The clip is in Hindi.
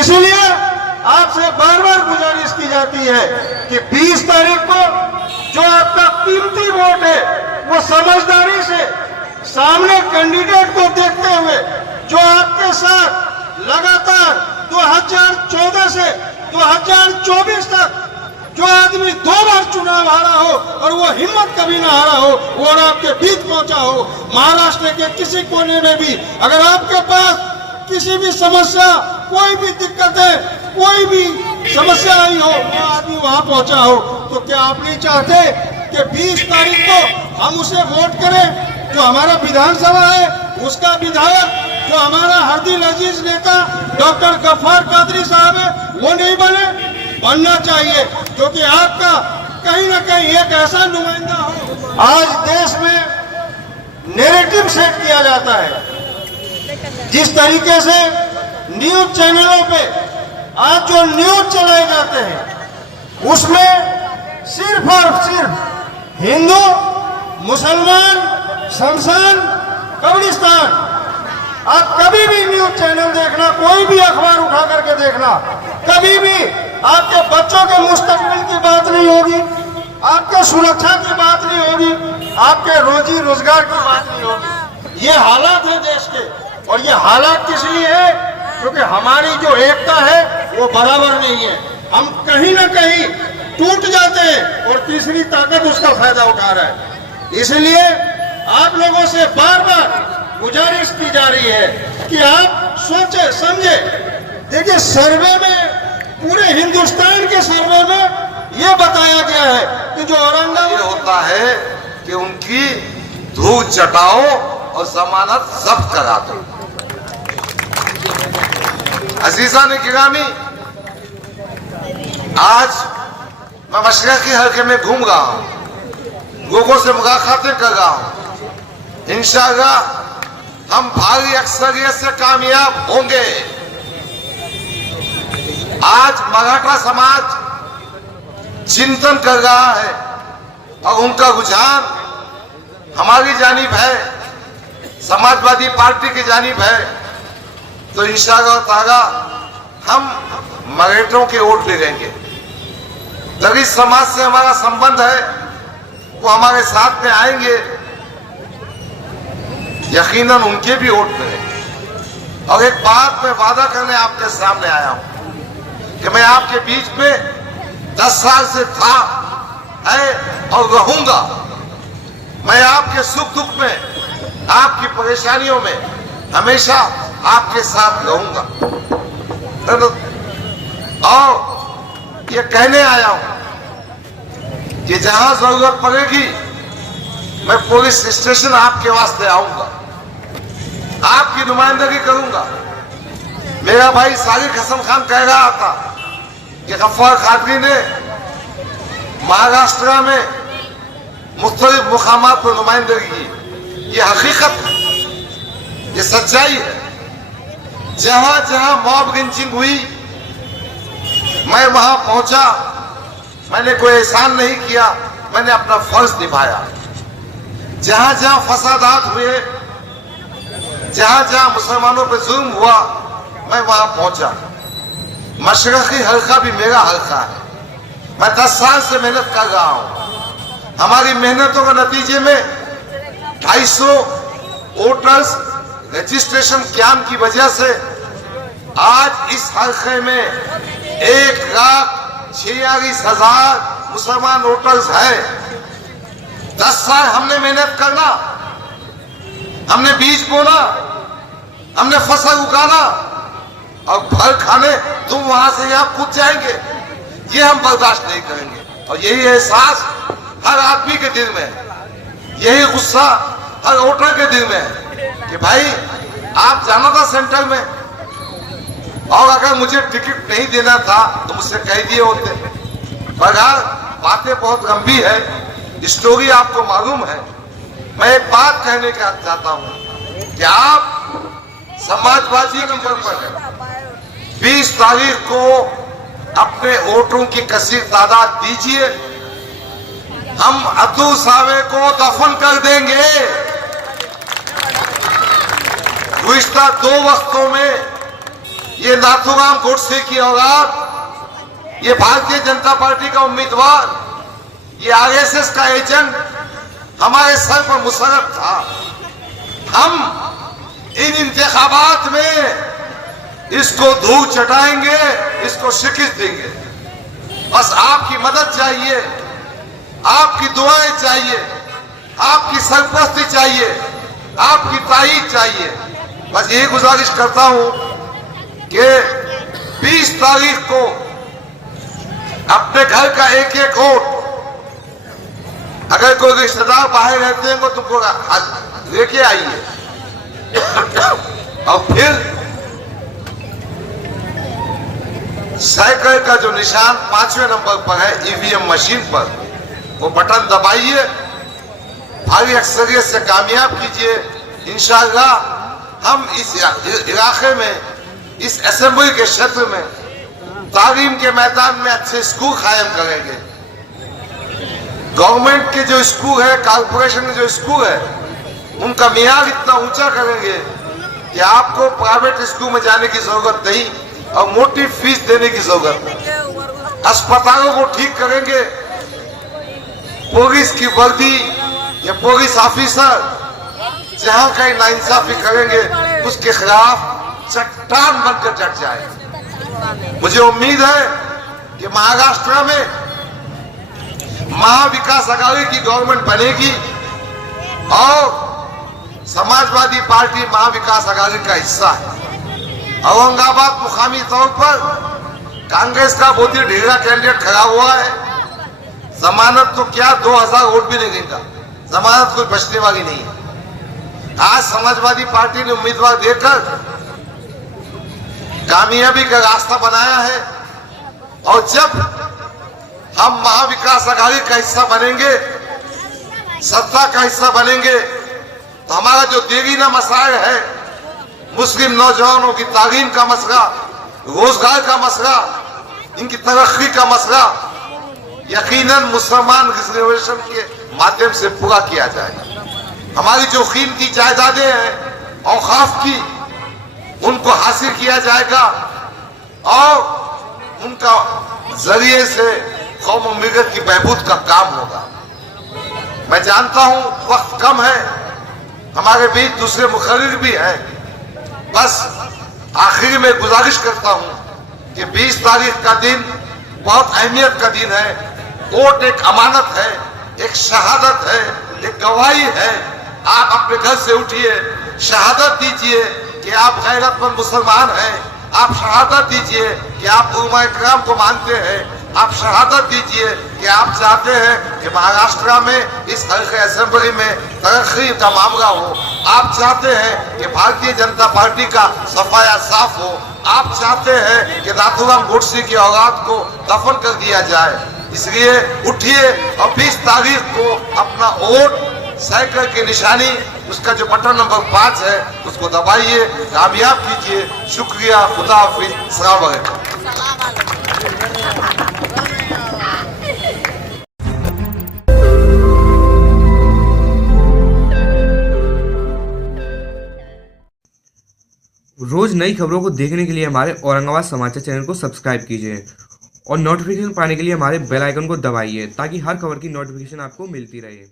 इसलिए आपसे बार बार गुजारिश की जाती है कि 20 तारीख को जो आपका कीमती वोट है वो समझदारी से सामने कैंडिडेट को देखते हुए जो आपके साथ लगातार 2014 से 2024 तक जो आदमी 2 बार चुनाव हारा हो और वो हिम्मत कभी ना हारा हो और आपके बीच पहुंचा हो, महाराष्ट्र के किसी कोने में भी अगर आपके पास किसी भी समस्या, कोई भी दिक्कत है, कोई भी समस्या आई हो, वो आदमी वहां पहुंचा हो, तो क्या आप नहीं चाहते कि 20 तारीख को हम उसे वोट करें? जो हमारा विधानसभा है उसका विधायक जो हमारा हरदिल अजीज नेता डॉक्टर गफ्फार कादरी साहब है वो नहीं बनना चाहिए, क्योंकि आपका कहीं ना कहीं एक ऐसा नुमाइंदा हो। आज देश में नैरेटिव सेट किया जाता है, जिस तरीके से न्यूज चैनलों पे आज जो न्यूज चलाए जाते हैं उसमें सिर्फ और सिर्फ हिंदू, मुसलमान, शमशान, कब्रिस्तान। आप कभी भी न्यूज चैनल देखना, कोई भी अखबार उठा करके देखना, कभी भी आपके बच्चों के मुस्तकबिल की बात नहीं होगी, आपके सुरक्षा की बात नहीं होगी, आपके रोजी रोजगार की बात नहीं होगी। ये हालात है देश के, और ये हालात किस लिए है? क्योंकि हमारी जो एकता है वो बराबर नहीं है, हम कहीं ना कहीं टूट जाते हैं और तीसरी ताकत उसका फायदा उठा रहा है। इसलिए आप लोगों से बार बार गुजारिश की जा रही है कि आप सोचे समझे। देखिए, सर्वे में, पूरे हिंदुस्तान के सर्वे में ये बताया गया है कि जो औरंगाबाद होता है कि उनकी धूल चटाओ और जमानत जब्त करा दो। अजीजा ने गिरामी, आज मैं मशरक़ी हल्के में घूम रहा हूँ, लोगों से मुलाकातें कर रहा हूँ। इंशाअल्लाह हम भारी अक्सरियत से कामयाब होंगे। आज मराठा समाज चिंतन कर रहा है और उनका रुझान हमारी जानिब है, समाजवादी पार्टी की जानिब है। तो इंशाअल्लाह ताला हम मराठों के वोट ले लेंगे। दलित समाज से हमारा संबंध है, वो हमारे साथ में आएंगे, यकीनन उनके भी वोट मिलेंगे। और एक बात मैं वादा करने आपके सामने आया हूं कि मैं आपके बीच में 10 साल से था, है और रहूंगा। मैं आपके सुख दुख में, आपकी परेशानियों में हमेशा आपके साथ रहूंगा। और ये कहने आया हूं कि जहां जरूरत पड़ेगी मैं पुलिस स्टेशन आपके वास्ते आऊंगा, आपकी नुमाइंदगी करूंगा। मेरा भाई सारिक हसन खान कह रहा था कि गफ्फार कादरी ने महाराष्ट्र में मुख्तलिफ मुकामात पर नुमाइंदगी की। ये हकीकत है, ये सच्चाई है। जहां जहां मॉब लिंचिंग हुई मैं वहां पहुंचा, मैंने कोई एहसान नहीं किया, मैंने अपना फर्ज निभाया। जहां जहां फसादात हुए, जहां जहां मुसलमानों पर जुल्म हुआ, मैं वहां पहुंचा। मशरक़ी हल्का भी मेरा हल्का है। मैं 10 साल से मेहनत कर रहा हूं। हमारी मेहनतों के नतीजे में 250 वोटर्स रजिस्ट्रेशन कैंप की वजह से आज इस हल्के में 1,46,000 मुसलमान वोटर्स हैं। 10 साल हमने मेहनत करना, हमने बीज बोना, हमने फसल उगाना और फल खाने तुम वहां से यहां कूद जाएंगे, ये हम बर्दाश्त नहीं करेंगे। और यही एहसास हर आदमी के दिल में है, यही गुस्सा हर वोटर के दिल में है कि भाई आप जाना था सेंटर में, और अगर मुझे टिकट नहीं देना था तो मुझसे कह दिए होते। बहरहाल बातें बहुत गंभीर है, स्टोरी आपको मालूम है। मैं एक बात कहने का चाहता हूं कि आप समाजवादी की जरूरत है, 20 तारीख को अपने वोटों की कसीर तादाद दीजिए। हम अब्दुल सावे को दफन कर देंगे। गुज़िश्ता 2 वक्तों में ये नाथूराम गोडसे की औलाद, ये भारतीय जनता पार्टी का उम्मीदवार, ये आरएसएस का एजेंट हमारे सर पर मुसर्रफ था। हम इन इंतखाबात में इसको धूल चटाएंगे, इसको शिकस्त देंगे। बस आपकी मदद चाहिए, आपकी दुआएं चाहिए, आपकी सरपरस्ती चाहिए, आपकी ताईद चाहिए। बस ये गुजारिश करता हूं कि 20 तारीख को अपने घर का एक एक वोट, अगर कोई रिश्तेदार बाहर रहते हैं तो तुमको लेके आइए और फिर साइकिल का जो निशान 5वें नंबर पर है ईवीएम मशीन पर, वो बटन दबाइए, भारी अक्सरियत से कामयाब कीजिए। इंशाअल्लाह हम इस इलाके में, इस असेंबली के क्षेत्र में तालीम के मैदान में अच्छे स्कूल कायम करेंगे। गवर्नमेंट के जो स्कूल है, कॉर्पोरेशन के जो स्कूल है, उनका मियार इतना ऊंचा करेंगे कि आपको प्राइवेट स्कूल में जाने की जरूरत नहीं और मोटी फीस देने की जरूरत नहीं। अस्पतालों को ठीक करेंगे। पुलिस की वर्दी या पुलिस ऑफिसर जहां कहीं नाइंसाफी करेंगे उसके खिलाफ चट्टान बनकर डट जाए। मुझे उम्मीद है कि महाराष्ट्र में महाविकास आघाड़ी की गवर्नमेंट बनेगी और समाजवादी पार्टी महाविकास आघाड़ी का हिस्सा है। औरंगाबाद मुकामी तौर पर कांग्रेस का बहुत ही ढेरा कैंडिडेट खड़ा हुआ है। जमानत तो क्या 2000 वोट भी नहीं देगा, जमानत कोई बचने वाली नहीं है। आज समाजवादी पार्टी ने उम्मीदवार देकर कामयाबी का रास्ता बनाया है और जब हम महाविकास आघाड़ी का हिस्सा बनेंगे, सत्ता का हिस्सा बनेंगे, तो हमारा जो देरीना मसाइल है, मुस्लिम नौजवानों की तालीम का मसला, रोजगार का मसला, इनकी तरक्की का मसला यकीनन मुसलमान रिजर्वेशन के माध्यम से पूरा किया जाएगा। हमारी जो कीमती जायदादें हैं औकाफ की, उनको हासिल किया जाएगा और उनका जरिए से कौम और मिलत की बहबूद का काम होगा। मैं जानता हूं वक्त कम है, हमारे बीच दूसरे मुखर्रिर भी हैं। बस आखिर में गुजारिश करता हूं कि 20 तारीख का दिन बहुत अहमियत का दिन है। वोट एक अमानत है, एक शहादत है, एक गवाही है। आप अपने घर से उठिए, शहादत दीजिए कि आप गैरतमंद मुसलमान हैं। आप शहादत दीजिए कि आप उलमा इकराम को मानते हैं। आप शहादत दीजिए कि आप चाहते हैं कि महाराष्ट्र में इस हल्के असेंबली में तरक्की का मामला हो। आप चाहते हैं कि भारतीय जनता पार्टी का सफाया साफ हो। आप चाहते हैं कि नाथूराम गोडसे की औलाद को दफन कर दिया जाए। इसलिए उठिए और 20 तारीख को अपना वोट साइकिल की निशानी, उसका जो बटन नंबर 5 है, उसको दबाइए, कामयाब कीजिए। शुक्रिया, खुदा हाफिज, अस्सलाम वालेकुम। रोज नई खबरों को देखने के लिए हमारे औरंगाबाद समाचार चैनल को सब्सक्राइब कीजिए और नोटिफिकेशन पाने के लिए हमारे बेल आइकन को दबाइए ताकि हर खबर की नोटिफिकेशन आपको मिलती रहे।